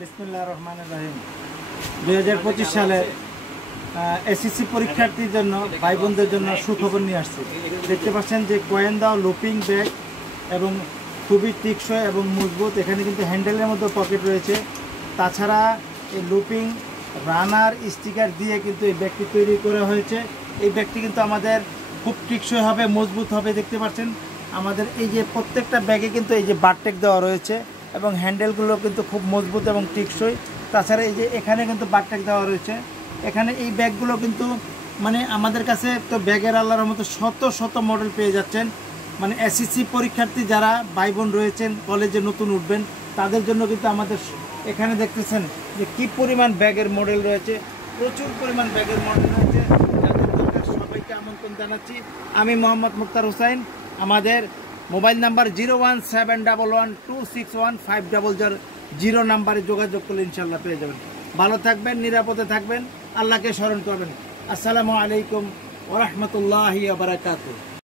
বিসমিল্লাহির রহমানির রহিম। 2025 সালে এসএসসি পরীক্ষার্থীর জন্য ভাই বোনদের জন্য সুখবর নিয়ে আসছে। দেখতে পাচ্ছেন যে কয়েন দাও লুপিং ব্যাগ এবং খুবই টেকসই এবং মজবুত। এখানে কিন্তু হ্যান্ডেলের মধ্যে পকেট রয়েছে। তাছাড়া এই লুপিং রানার স্টিকার দিয়ে কিন্তু এই ব্যাগটি তৈরি করা হয়েছে। এই ব্যাগটি কিন্তু আমাদের খুব টেকসই হবে, মজবুত হবে। দেখতে পাচ্ছেন আমাদের এই যে প্রত্যেকটা ব্যাগে কিন্তু এই যে বারটেক দেওয়া রয়েছে এবং হ্যান্ডেলগুলো কিন্তু খুব মজবুত এবং টেকসই। তাছাড়া এই যে এখানে কিন্তু বারটেক দেওয়া রয়েছে। এখানে এই ব্যাগগুলো কিন্তু মানে আমাদের কাছে তো ব্যাগের আল্লাহর মতো শত শত মডেল পেয়ে যাচ্ছেন। মানে এসএসসি পরীক্ষার্থী যারা ভাই বোন রয়েছেন, কলেজে নতুন উঠবেন, তাদের জন্য কিন্তু আমাদের এখানে দেখতেছেন যে কী পরিমাণ ব্যাগের মডেল রয়েছে, প্রচুর পরিমাণ ব্যাগের মডেল রয়েছে। যাদের দরকার সবাইকে আমন্ত্রণ জানাচ্ছি। আমি মোহাম্মদ মুক্তার হোসাইন। আমাদের মোবাইল নাম্বার 01711261500 নাম্বারে যোগাযোগ করলে ইনশাল্লাহ পেয়ে যাবেন। ভালো থাকবেন, নিরাপদে থাকবেন, আল্লাহকে স্মরণ করবেন। আসসালামু আলাইকুম ওয়া রাহমাতুল্লাহি ওয়া বারাকাতুহু।